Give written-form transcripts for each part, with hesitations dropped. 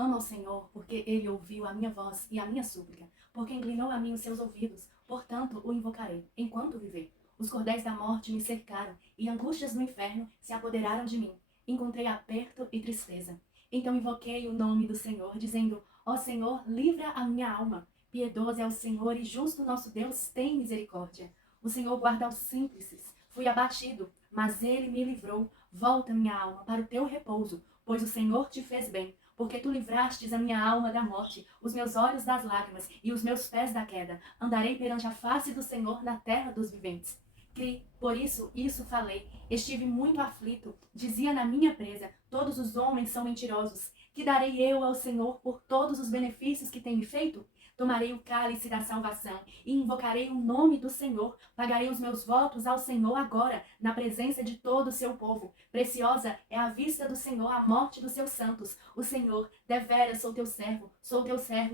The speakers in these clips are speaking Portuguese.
Amo ao Senhor, porque ele ouviu a minha voz e a minha súplica, porque inclinou a mim os seus ouvidos. Portanto, o invocarei, enquanto viver. Os cordéis da morte me cercaram, e angústias do inferno se apoderaram de mim. Encontrei aperto e tristeza. Então invoquei o nome do Senhor, dizendo: Ó Senhor, livra a minha alma. Piedoso é o Senhor e justo nosso Deus tem misericórdia. O Senhor guarda os simples. Fui abatido, mas ele me livrou. Volta, minha alma, para o teu repouso, pois o Senhor te fez bem. Porque tu livrastes a minha alma da morte, os meus olhos das lágrimas e os meus pés da queda. Andarei perante a face do Senhor na terra dos viventes. Que, por isso falei. Estive muito aflito. Dizia na minha presa: todos os homens são mentirosos. Que darei eu ao Senhor por todos os benefícios que tem me feito? Tomarei o cálice da salvação e invocarei o nome do Senhor. Pagarei os meus votos ao Senhor agora, na presença de todo o seu povo. Preciosa é a vista do Senhor a morte dos seus santos. O Senhor, deveras sou teu servo,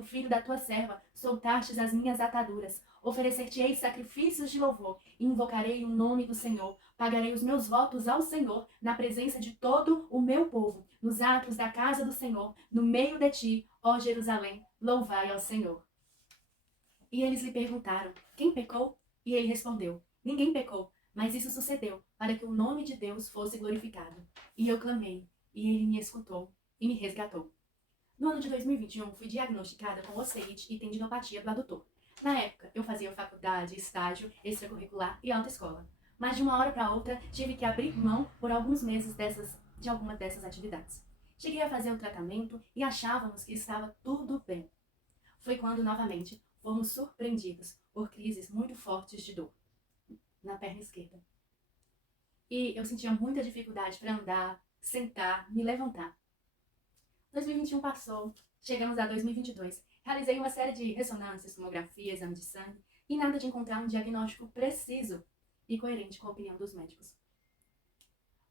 filho da tua serva. Soltastes as minhas ataduras. Oferecer-te-ei sacrifícios de louvor e invocarei o nome do Senhor. Pagarei os meus votos ao Senhor na presença de todo o meu povo, nos atos da casa do Senhor, no meio de ti, ó Jerusalém. Louvai ao Senhor. E eles lhe perguntaram: quem pecou? E ele respondeu: ninguém pecou, mas isso sucedeu para que o nome de Deus fosse glorificado. E eu clamei, e ele me escutou e me resgatou. No ano de 2021, fui diagnosticada com osteite e tendinopatia do adutor. Na época, eu fazia faculdade, estágio, extracurricular e autoescola. Mas de uma hora para outra, tive que abrir mão por alguns meses de alguma dessas atividades. Cheguei a fazer o tratamento e achávamos que estava tudo bem. Foi quando, novamente, fomos surpreendidos por crises muito fortes de dor na perna esquerda. E eu sentia muita dificuldade para andar, sentar, me levantar. 2021 passou, chegamos a 2022. Realizei uma série de ressonâncias, tomografia, exame de sangue e nada de encontrar um diagnóstico preciso e coerente com a opinião dos médicos.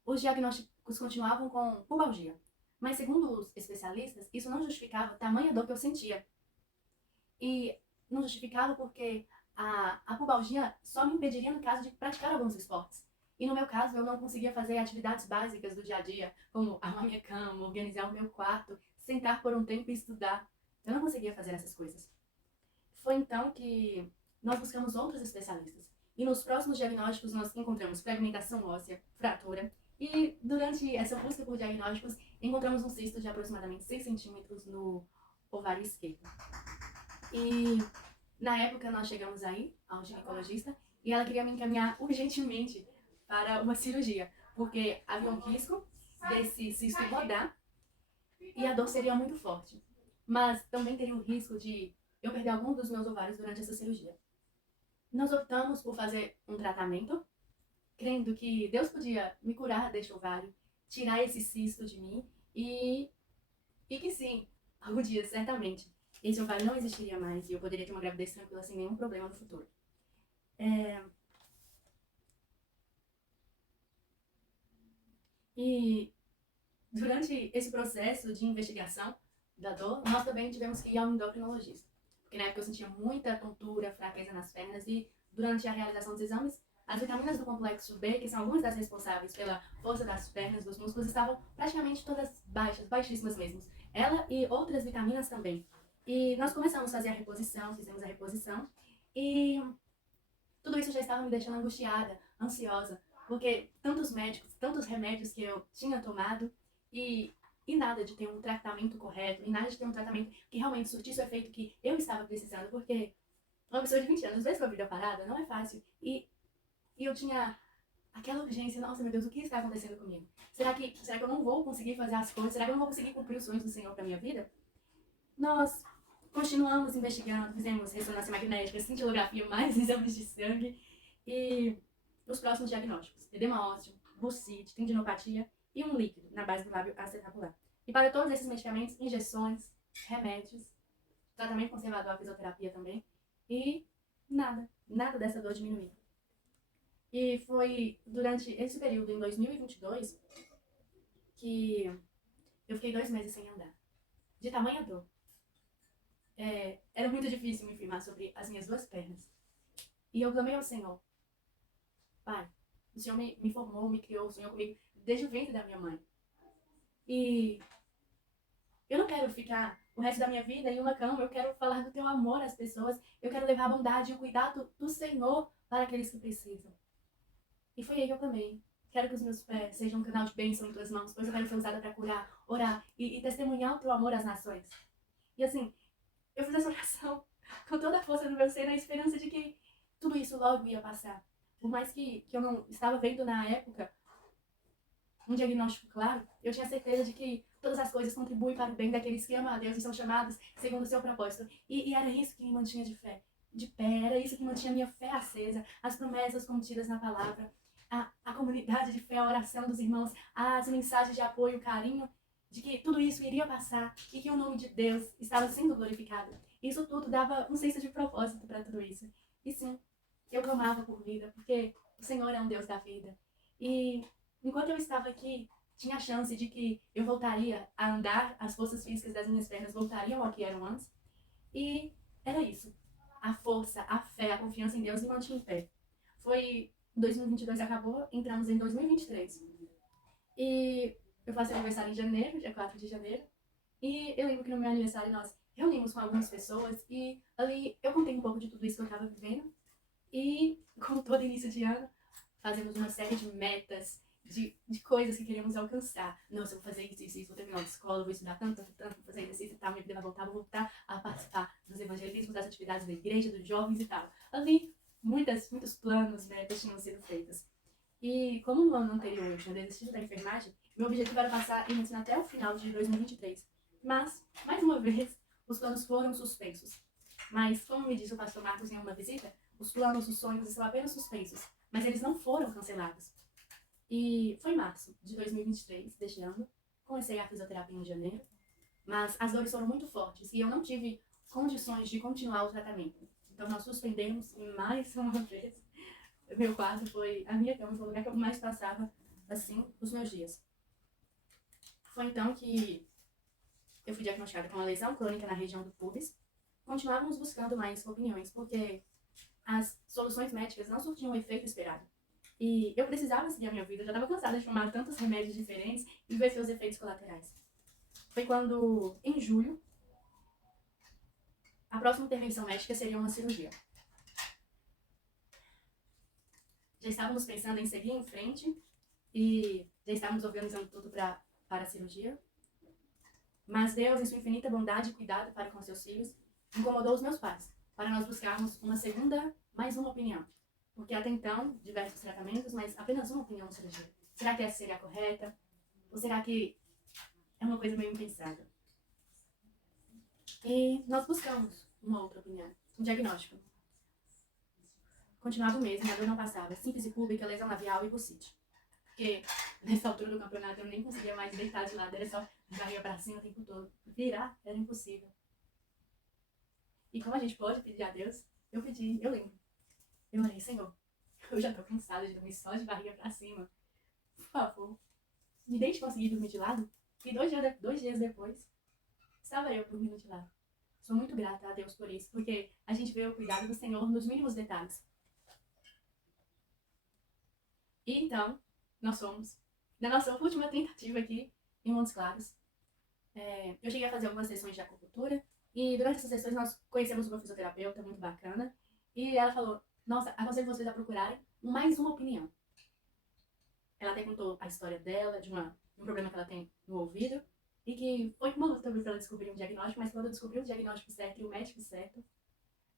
Os diagnósticos continuavam com pubalgia, mas segundo os especialistas, isso não justificava a tamanha dor que eu sentia. E não justificava porque a pubalgia só me impediria no caso de praticar alguns esportes. E no meu caso, eu não conseguia fazer atividades básicas do dia a dia, como arrumar minha cama, organizar o meu quarto, sentar por um tempo e estudar. Eu não conseguia fazer essas coisas. Foi então que nós buscamos outros especialistas. E nos próximos diagnósticos nós encontramos fragmentação óssea, fratura. E durante essa busca por diagnósticos, encontramos um cisto de aproximadamente 6 centímetros no ovário esquerdo. E na época nós chegamos aí ao ginecologista e ela queria me encaminhar urgentemente para uma cirurgia, porque havia um risco desse cisto rodar e a dor seria muito forte. Mas também teria o risco de eu perder algum dos meus ovários durante essa cirurgia. Nós optamos por fazer um tratamento, crendo que Deus podia me curar deste ovário, tirar esse cisto de mim e que sim, algum dia, certamente, esse ovário não existiria mais e eu poderia ter uma gravidez tranquila sem nenhum problema no futuro. E durante esse processo de investigação da dor, nós também tivemos que ir ao endocrinologista. Porque na época eu sentia muita tontura, fraqueza nas pernas e durante a realização dos exames, as vitaminas do complexo B, que são algumas das responsáveis pela força das pernas, dos músculos, estavam praticamente todas baixas, baixíssimas mesmo. Ela e outras vitaminas também. E nós começamos a fazer a reposição, fizemos a reposição e tudo isso já estava me deixando angustiada, ansiosa, porque tantos médicos, tantos remédios que eu tinha tomado e nada de ter um tratamento correto, e nada de ter um tratamento que realmente surtisse o efeito que eu estava precisando, porque uma pessoa de 20 anos, às vezes com a vida parada, não é fácil. E eu tinha aquela urgência, nossa, meu Deus, o que está acontecendo comigo? Será que eu não vou conseguir fazer as coisas? Será que eu não vou conseguir cumprir os sonhos do Senhor para minha vida? Nós continuamos investigando, fizemos ressonância magnética, cintilografia, mais exames de sangue e os próximos diagnósticos: edema ósseo, bursite, tendinopatia e um líquido na base do lábio acetabular. E para todos esses medicamentos, injeções, remédios, tratamento conservador, a fisioterapia também, e nada dessa dor diminuiu. E foi durante esse período, em 2022, que eu fiquei 2 meses sem andar, de tamanha dor. Era muito difícil me firmar sobre as minhas 2 pernas. E eu clamei ao Senhor: Pai, o Senhor me formou, me criou, o Senhor comigo desde o ventre da minha mãe. E Eu não quero ficar o resto da minha vida em uma cama, eu quero falar do teu amor às pessoas, eu quero levar a bondade e o cuidado do Senhor para aqueles que precisam. E foi aí que eu clamei. Quero que os meus pés sejam um canal de bênção em tuas mãos, pois eu quero ser usada para curar, orar e testemunhar o teu amor às nações. E assim, eu fiz essa oração com toda a força do meu ser, na esperança de que tudo isso logo ia passar. Por mais que eu não estava vendo na época um diagnóstico claro, eu tinha certeza de que todas as coisas contribuem para o bem daqueles que amam a Deus e são chamados segundo o seu propósito. E era isso que me mantinha de pé, era isso que mantinha a minha fé acesa, as promessas contidas na palavra, a comunidade de fé, a oração dos irmãos, as mensagens de apoio, carinho, de que tudo isso iria passar e que o nome de Deus estava sendo glorificado. Isso tudo dava um senso de propósito para tudo isso. E sim, eu clamava por vida, porque o Senhor é um Deus da vida. E enquanto eu estava aqui, tinha a chance de que eu voltaria a andar, as forças físicas das minhas pernas voltariam ao que eram antes. E era isso. A força, a fé, a confiança em Deus me mantinha em pé. Foi 2022 acabou, entramos em 2023. E eu faço aniversário em janeiro, dia 4 de janeiro. E eu lembro que no meu aniversário nós reunimos com algumas pessoas e ali eu contei um pouco de tudo isso que eu estava vivendo. E, como todo início de ano, fazemos uma série de metas, de coisas que queremos alcançar. Nossa, eu vou fazer isso, vou terminar a escola, vou estudar tanto, vou fazer exercício e tal, minha vida vai voltar, vou voltar a participar dos evangelismos, das atividades da igreja, dos jovens e tal. Ali, muitos planos, metas tinham sido feitas. E como no ano anterior eu tinha desistido da enfermagem, meu objetivo era passar em medicina até o final de 2023. Mas, mais uma vez, os planos foram suspensos. Mas, como me disse o pastor Marcos em uma visita, os planos, os sonhos estão apenas suspensos, mas eles não foram cancelados. E foi em março de 2023, deste ano, comecei a fisioterapia em janeiro, mas as dores foram muito fortes e eu não tive condições de continuar o tratamento. Então nós suspendemos mais uma vez. Meu quarto foi a minha cama, foi o lugar que eu mais passava, assim, os meus dias. Foi então que eu fui diagnosticada com uma lesão crônica na região do pubis. Continuávamos buscando mais opiniões, porque as soluções médicas não surtiam o efeito esperado. E eu precisava seguir a minha vida, eu já estava cansada de tomar tantos remédios diferentes e ver seus efeitos colaterais. Foi quando, em julho, a próxima intervenção médica seria uma cirurgia. Já estávamos pensando em seguir em frente e já estávamos organizando tudo para a cirurgia. Mas Deus, em sua infinita bondade e cuidado para com seus filhos, incomodou os meus pais para nós buscarmos uma segunda, mais uma opinião. Porque até então, diversos tratamentos, mas apenas uma opinião de cirurgia. Será que essa seria a correta? Ou será que é uma coisa meio impensada? E nós buscamos uma outra opinião, um diagnóstico. Continuava o mesmo, a dor não passava. Síntese pública, lesão labial e bursite. Porque nessa altura do campeonato eu nem conseguia mais deitar de lado, era só de barriga pra cima o tempo todo. Virar era impossível. E como a gente pode pedir a Deus, eu pedi, eu lembro. Eu orei, Senhor, eu já tô cansada de dormir só de barriga pra cima. Por favor, me deixe conseguir dormir de lado. E 2 dias depois, estava eu dormindo de lado. Sou muito grata a Deus por isso, porque a gente vê o cuidado do Senhor nos mínimos detalhes. E então, nós fomos na nossa última tentativa aqui em Montes Claros. Eu cheguei a fazer algumas sessões de acupuntura e durante essas sessões nós conhecemos uma fisioterapeuta muito bacana e ela falou, nossa, aconselho vocês a procurarem mais uma opinião. Ela até contou a história dela, de um problema que ela tem no ouvido e que foi uma luta para ela descobrir um diagnóstico, mas quando descobriu o diagnóstico certo e o médico certo,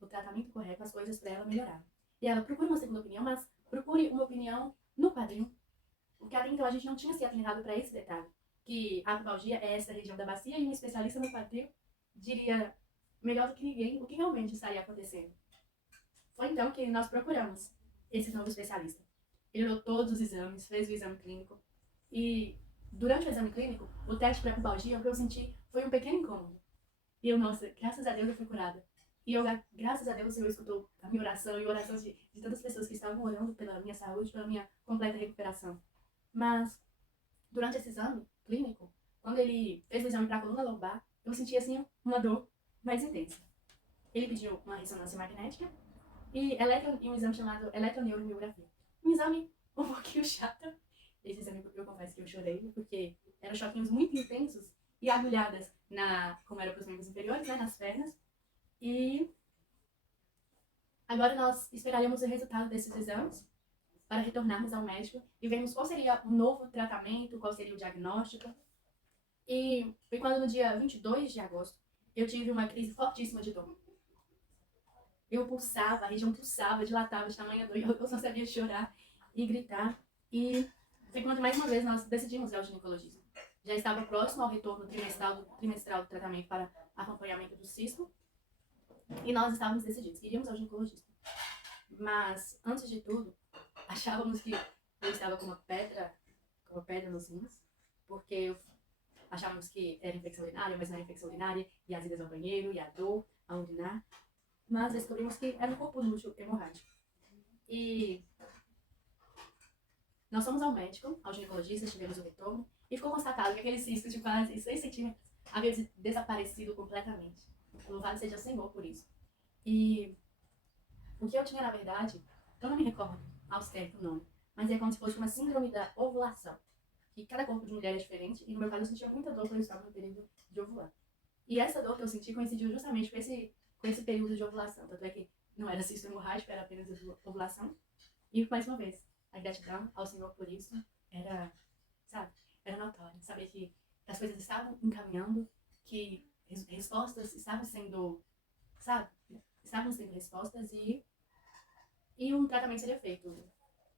o tratamento correto, as coisas para ela melhoraram. E ela procura uma segunda opinião, mas procure uma opinião no quadril, porque até então a gente não tinha se atentado para esse detalhe, que a pubalgia é essa região da bacia e um especialista no quadril diria melhor do que ninguém o que realmente estaria acontecendo. Foi então que nós procuramos esse novo especialista. Ele olhou todos os exames, fez o exame clínico e durante o exame clínico, o teste para pubalgia, o que eu senti foi um pequeno incômodo. E eu, nossa, graças a Deus eu fui curada. E eu, graças a Deus, o Senhor escutou a minha oração e orações de tantas pessoas que estavam orando pela minha saúde, pela minha completa recuperação. Mas, durante esse exame clínico, quando ele fez o exame para a coluna lombar, eu senti, assim, uma dor mais intensa. Ele pediu uma ressonância magnética e um exame chamado eletroneuromiografia. Um exame um pouquinho chato. Esse exame eu confesso que eu chorei, porque eram choquinhos muito intensos e agulhadas como era para os membros inferiores, né, nas pernas. E agora nós esperaremos o resultado desses exames para retornarmos ao médico e vermos qual seria o novo tratamento, qual seria o diagnóstico. E foi quando no dia 22 de agosto eu tive uma crise fortíssima de dor. Eu pulsava, a região pulsava, dilatava de tamanha dor, eu só sabia chorar e gritar. E foi quando mais uma vez nós decidimos ir ao ginecologista. Já estava próximo ao retorno trimestral do tratamento para acompanhamento do cisto. E nós estávamos decididos, iríamos ao ginecologista. Mas, antes de tudo, achávamos que eu estava com uma pedra nos rins, porque achávamos que era infecção urinária, mas não era infecção urinária, e as idas ao banheiro, e a dor, a urinar. Mas descobrimos que era um corpo lúteo hemorrágico. E nós fomos ao médico, ao ginecologista, tivemos o retorno, e ficou constatado que aquele cisto de quase 6 centímetros havia desaparecido completamente. Louvado seja o Senhor por isso. E o que eu tinha, na verdade, eu não me recordo ao certo o nome, mas é como se fosse uma síndrome da ovulação. Que cada corpo de mulher é diferente, e no meu caso eu sentia muita dor quando eu estava no período de ovular. E essa dor que eu senti coincidiu justamente com esse período de ovulação. Tanto é que não era cisto hemorrágico, era apenas ovulação. E, mais uma vez, a gratidão ao Senhor por isso era, sabe, era notória. Saber que as coisas estavam encaminhando, que respostas estavam sendo, sabe, estavam sendo respostas e um tratamento seria feito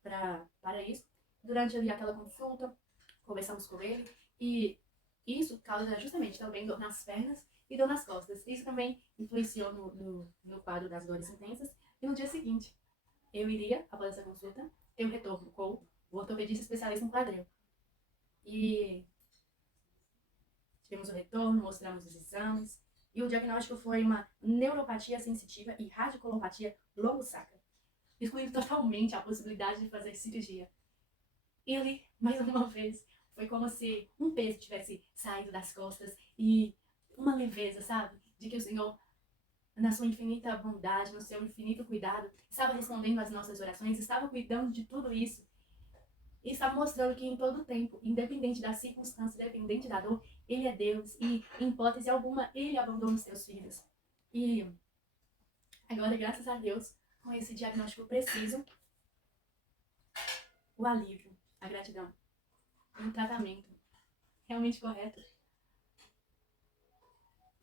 para isso. Durante ali aquela consulta, conversamos com ele e isso causa justamente também dor nas pernas e dor nas costas. Isso também influenciou no quadro das dores intensas. E no dia seguinte, eu iria, após essa consulta, ter um retorno com o ortopedista especialista em quadril. E tivemos o retorno, mostramos os exames, e o diagnóstico foi uma neuropatia sensitiva e radiculopatia longo-sacra, excluindo totalmente a possibilidade de fazer cirurgia. Ele, mais uma vez, foi como se um peso tivesse saído das costas e uma leveza, sabe? De que o Senhor, na sua infinita bondade, no seu infinito cuidado, estava respondendo às nossas orações, estava cuidando de tudo isso. E estava mostrando que em todo tempo, independente da circunstância, independente da dor, Ele é Deus e, em hipótese alguma, Ele abandona os seus filhos. E agora, graças a Deus, com esse diagnóstico preciso, o alívio, a gratidão, um tratamento realmente correto,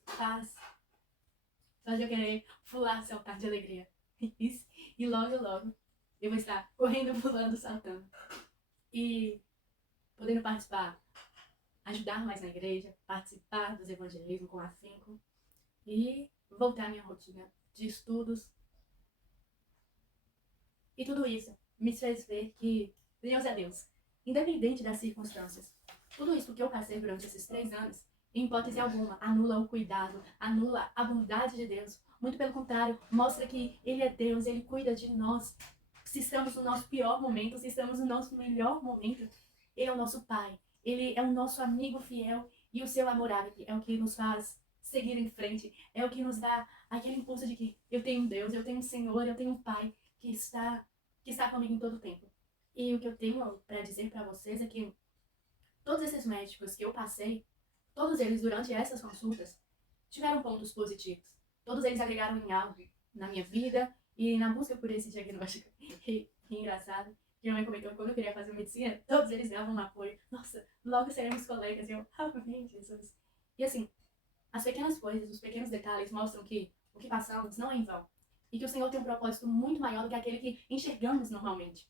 faz eu querer pular, saltar de alegria. E logo, logo, eu vou estar correndo, pulando, saltando. E podendo participar, ajudar mais na igreja, participar dos evangelismos com afinco e voltar à minha rotina de estudos. E tudo isso me fez ver que Deus é Deus, independente das circunstâncias. Tudo isso que eu passei durante esses 3 anos, em hipótese alguma, anula o cuidado, anula a bondade de Deus. Muito pelo contrário, mostra que Ele é Deus, Ele cuida de nós. Se estamos no nosso pior momento, se estamos no nosso melhor momento, Ele é o nosso Pai. Ele é o nosso amigo fiel e o seu amor ágape é o que nos faz seguir em frente. É o que nos dá aquele impulso de que eu tenho um Deus, eu tenho um Senhor, eu tenho um Pai que está comigo em todo o tempo. E o que eu tenho para dizer para vocês é que todos esses médicos que eu passei, todos eles durante essas consultas, tiveram pontos positivos. Todos eles agregaram em algo na minha vida e na busca por esse diagnóstico. E engraçado, que minha mãe comentou que quando eu queria fazer medicina, todos eles davam um apoio. Nossa, logo seremos colegas. E eu, amém, Jesus. E assim, as pequenas coisas, os pequenos detalhes mostram que o que passamos não é em vão. E que o Senhor tem um propósito muito maior do que aquele que enxergamos normalmente.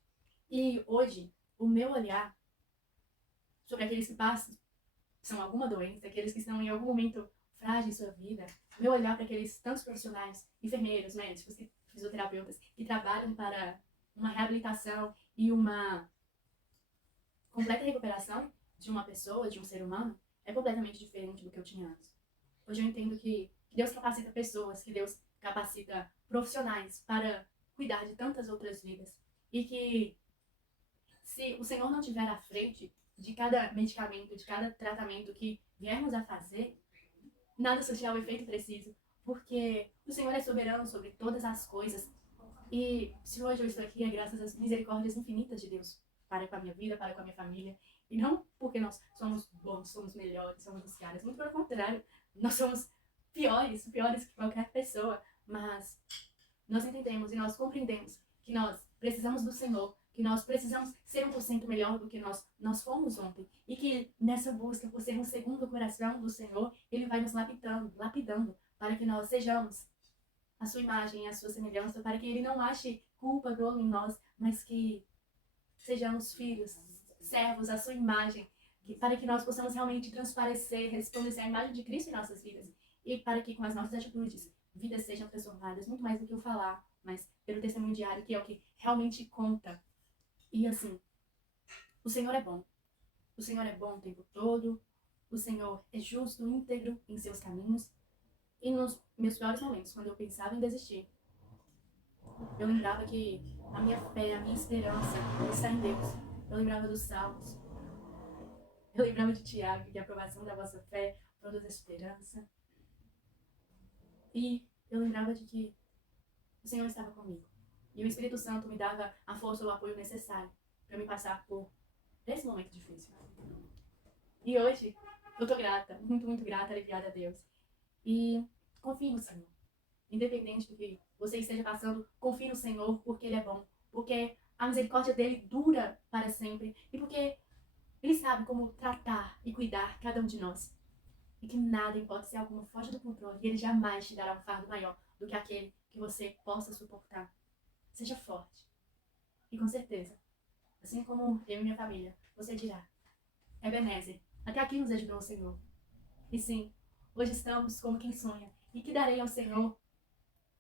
E hoje, o meu olhar sobre aqueles que passam, são alguma doença, aqueles que estão em algum momento frágil em sua vida, meu olhar para aqueles tantos profissionais, enfermeiros, médicos, fisioterapeutas, que trabalham para uma reabilitação e uma completa recuperação de uma pessoa, de um ser humano, é completamente diferente do que eu tinha antes. Hoje eu entendo que Deus capacita pessoas, que Deus capacita profissionais para cuidar de tantas outras vidas. E que se o Senhor não estiver à frente de cada medicamento, de cada tratamento que viermos a fazer, nada surtirá o efeito preciso, porque o Senhor é soberano sobre todas as coisas. E se hoje eu estou aqui é graças às misericórdias infinitas de Deus para com a minha vida, para com a minha família. E não porque nós somos bons, somos melhores, somos os caras. Muito pelo contrário, nós somos piores que qualquer pessoa. Mas nós entendemos e nós compreendemos que nós precisamos do Senhor, que nós precisamos ser 1% melhor do que nós fomos ontem. E que nessa busca, por ser um segundo coração do Senhor, Ele vai nos lapidando para que nós sejamos a sua imagem, a sua semelhança, para que Ele não ache culpa, dolo em nós, mas que sejamos filhos, servos, à sua imagem, para que nós possamos realmente transparecer, resplandecer a imagem de Cristo em nossas vidas. E para que com as nossas atitudes, vidas sejam transformadas, muito mais do que o falar, mas pelo testemunho diário, que é o que realmente conta. E assim, o Senhor é bom. O Senhor é bom o tempo todo. O Senhor é justo, íntegro em seus caminhos. E nos meus piores momentos, quando eu pensava em desistir, eu lembrava que a minha fé, a minha esperança está em Deus. Eu lembrava dos Salmos. Eu lembrava de Tiago, que a aprovação da vossa fé produz esperança. E eu lembrava de que o Senhor estava comigo. E o Espírito Santo me dava a força e o apoio necessário para me passar por esse momento difícil. E hoje, eu tô grata, muito grata, aliviada a Deus. E confie no Senhor. Independente do que você esteja passando, confie no Senhor, porque Ele é bom. Porque a misericórdia dEle dura para sempre. E porque Ele sabe como tratar e cuidar cada um de nós. E que nada, importa se alguma foge do controle, e Ele jamais te dará um fardo maior do que aquele que você possa suportar. Seja forte. E com certeza, assim como eu e minha família, você dirá: Ebenezer, até aqui nos ajudou o Senhor. E sim, hoje estamos como quem sonha. E que darei ao Senhor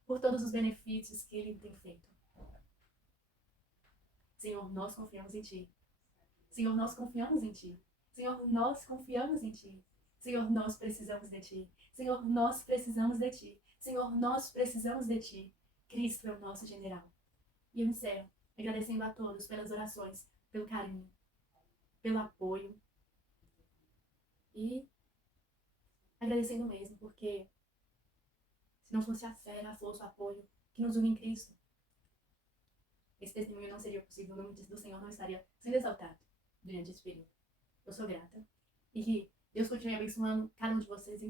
por todos os benefícios que Ele tem feito. Senhor, nós confiamos em Ti. Senhor, nós confiamos em Ti. Senhor, nós confiamos em Ti. Senhor, nós precisamos de Ti. Senhor, nós precisamos de Ti. Senhor, nós precisamos de Ti. Cristo é o nosso general. E eu encerro agradecendo a todos pelas orações, pelo carinho, pelo apoio. E agradecendo mesmo, porque se não fosse a fé, a força, o apoio que nos une em Cristo, esse testemunho não seria possível, o nome do Senhor não estaria sendo exaltado durante esse período. Eu sou grata. E que Deus continue abençoando cada um de vocês.